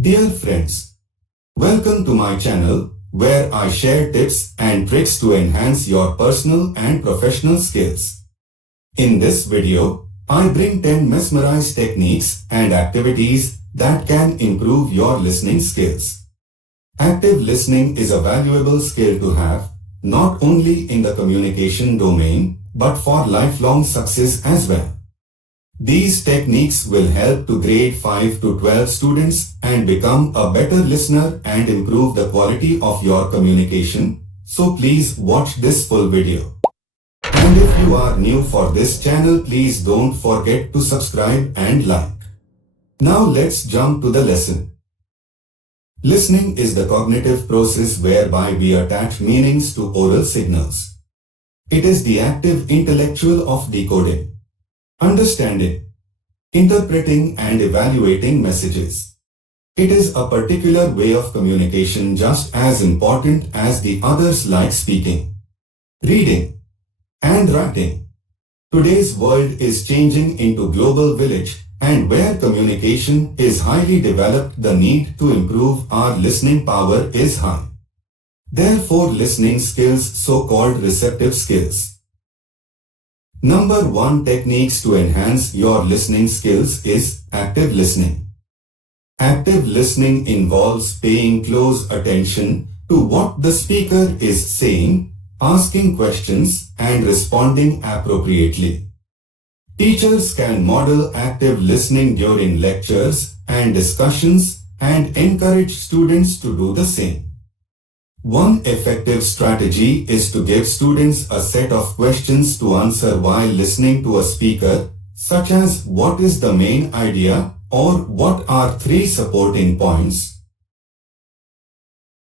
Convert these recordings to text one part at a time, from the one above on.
Dear friends, welcome to my channel where I share tips and tricks to enhance your personal and professional skills. In this video, I bring 10 mesmerized techniques and activities that can improve your listening skills. Active listening is a valuable skill to have, not only in the communication domain, but for lifelong success as well. These techniques will help to grade 5 to 12 students and become a better listener and improve the quality of your communication. So please watch this full video. And if you are new for this channel, please don't forget to subscribe and like. Now let's jump to the lesson. Listening is the cognitive process whereby we attach meanings to oral signals. It is the active intellectual of decoding, understanding, interpreting and evaluating messages. It is a particular way of communication just as important as the others like speaking, reading, and writing. Today's world is changing into global village, and where communication is highly developed, the need to improve our listening power is high. Therefore, listening skills, so-called receptive skills. Number 1 techniques to enhance your listening skills is active listening. Active listening involves paying close attention to what the speaker is saying, asking questions, and responding appropriately. Teachers can model active listening during lectures and discussions and encourage students to do the same. One effective strategy is to give students a set of questions to answer while listening to a speaker, such as what is the main idea or what are 3 supporting points.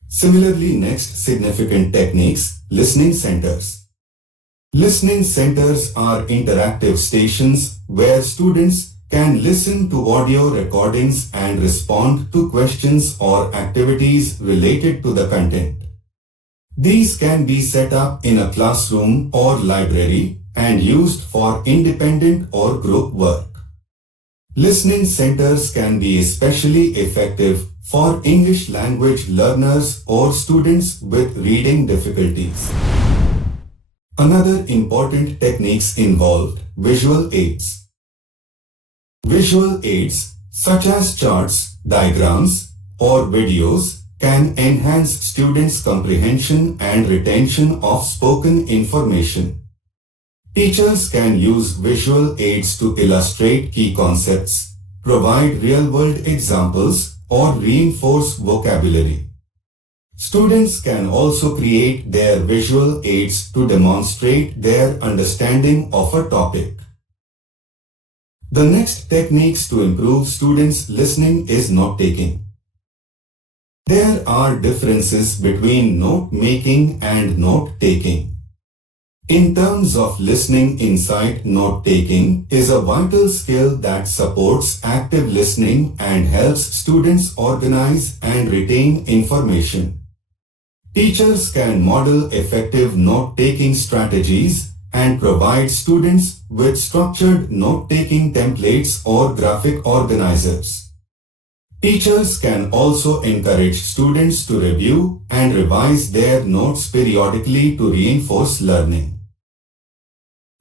Similarly, next significant techniques, listening centers. Listening centers are interactive stations where students can listen to audio recordings and respond to questions or activities related to the content. These can be set up in a classroom or library and used for independent or group work. Listening centers can be especially effective for English language learners or students with reading difficulties. Another important techniques involved visual aids. Visual aids such as charts, diagrams, or videos can enhance students' comprehension and retention of spoken information. Teachers can use visual aids to illustrate key concepts, provide real-world examples, or reinforce vocabulary. Students can also create their visual aids to demonstrate their understanding of a topic. The next techniques to improve students' listening is note-taking. There are differences between note-making and note-taking. In terms of listening insight, note-taking is a vital skill that supports active listening and helps students organize and retain information. Teachers can model effective note-taking strategies and provide students with structured note-taking templates or graphic organizers. Teachers can also encourage students to review and revise their notes periodically to reinforce learning.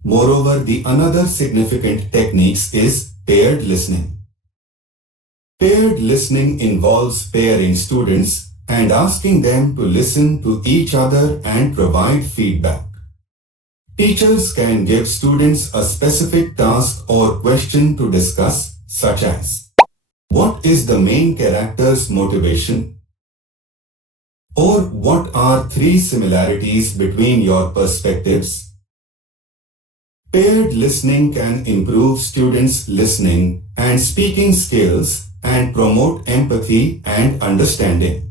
Moreover, the another significant techniques is paired listening. Paired listening involves pairing students and asking them to listen to each other and provide feedback. Teachers can give students a specific task or question to discuss, such as what is the main character's motivation? Or what are 3 similarities between your perspectives? Paired listening can improve students' listening and speaking skills and promote empathy and understanding.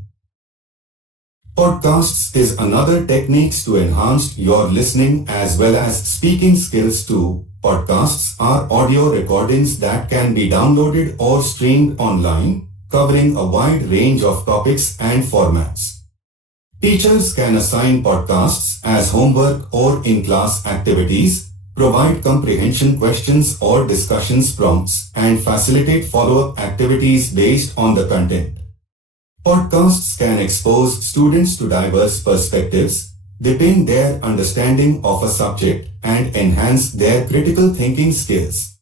Podcasts is another technique to enhance your listening as well as speaking skills too. Podcasts are audio recordings that can be downloaded or streamed online, covering a wide range of topics and formats. Teachers can assign podcasts as homework or in-class activities, provide comprehension questions or discussions prompts, and facilitate follow-up activities based on the content. Podcasts can expose students to diverse perspectives, deepen their understanding of a subject, and enhance their critical thinking skills.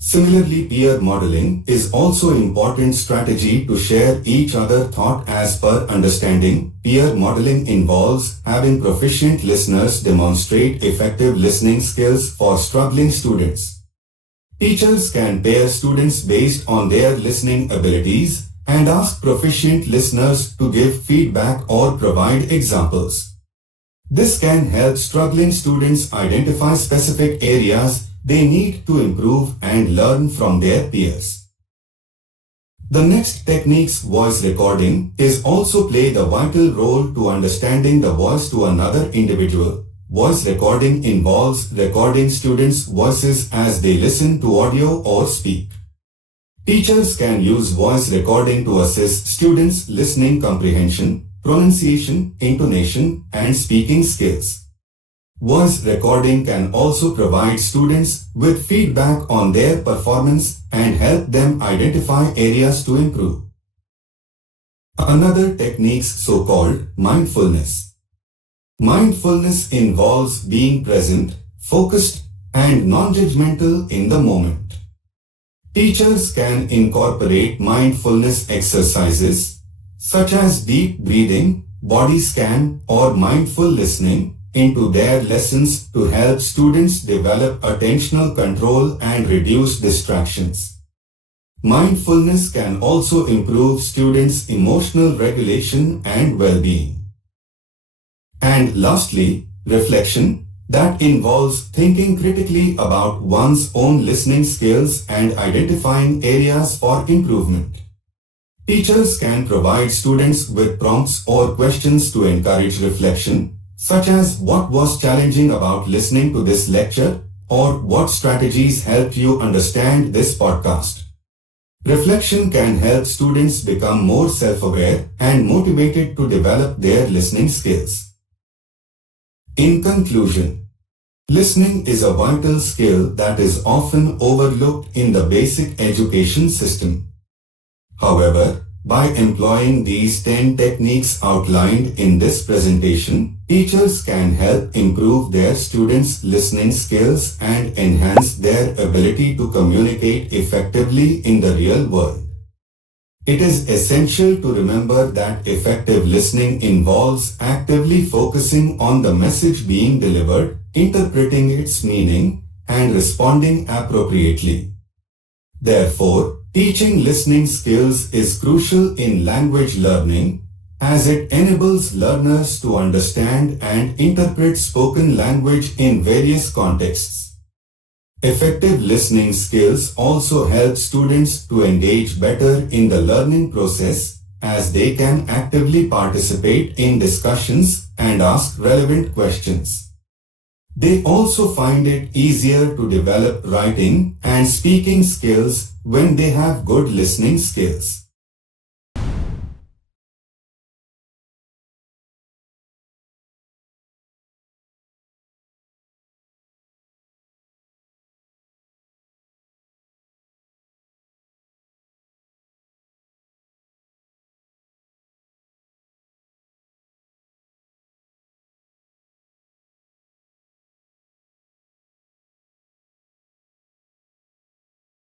Similarly, peer modeling is also an important strategy to share each other thought as per understanding. Peer modeling involves having proficient listeners demonstrate effective listening skills for struggling students. Teachers can pair students based on their listening abilities and ask proficient listeners to give feedback or provide examples. This can help struggling students identify specific areas they need to improve and learn from their peers. The next technique's voice recording is also played a vital role to understanding the voice to another individual. Voice recording involves recording students' voices as they listen to audio or speak. Teachers can use voice recording to assist students' listening comprehension, pronunciation, intonation, and speaking skills. Voice recording can also provide students with feedback on their performance and help them identify areas to improve. Another technique's so-called mindfulness. Mindfulness involves being present, focused, and non-judgmental in the moment. Teachers can incorporate mindfulness exercises such as deep breathing, body scan, or mindful listening into their lessons to help students develop attentional control and reduce distractions. Mindfulness can also improve students' emotional regulation and well-being. And lastly, reflection, that involves thinking critically about one's own listening skills and identifying areas for improvement. Teachers can provide students with prompts or questions to encourage reflection, such as what was challenging about listening to this lecture, or what strategies helped you understand this podcast. Reflection can help students become more self-aware and motivated to develop their listening skills. In conclusion, listening is a vital skill that is often overlooked in the basic education system. However, by employing these 10 techniques outlined in this presentation, teachers can help improve their students' listening skills and enhance their ability to communicate effectively in the real world. It is essential to remember that effective listening involves actively focusing on the message being delivered, interpreting its meaning, and responding appropriately. Therefore, teaching listening skills is crucial in language learning, as it enables learners to understand and interpret spoken language in various contexts. Effective listening skills also help students to engage better in the learning process, as they can actively participate in discussions and ask relevant questions. They also find it easier to develop writing and speaking skills when they have good listening skills.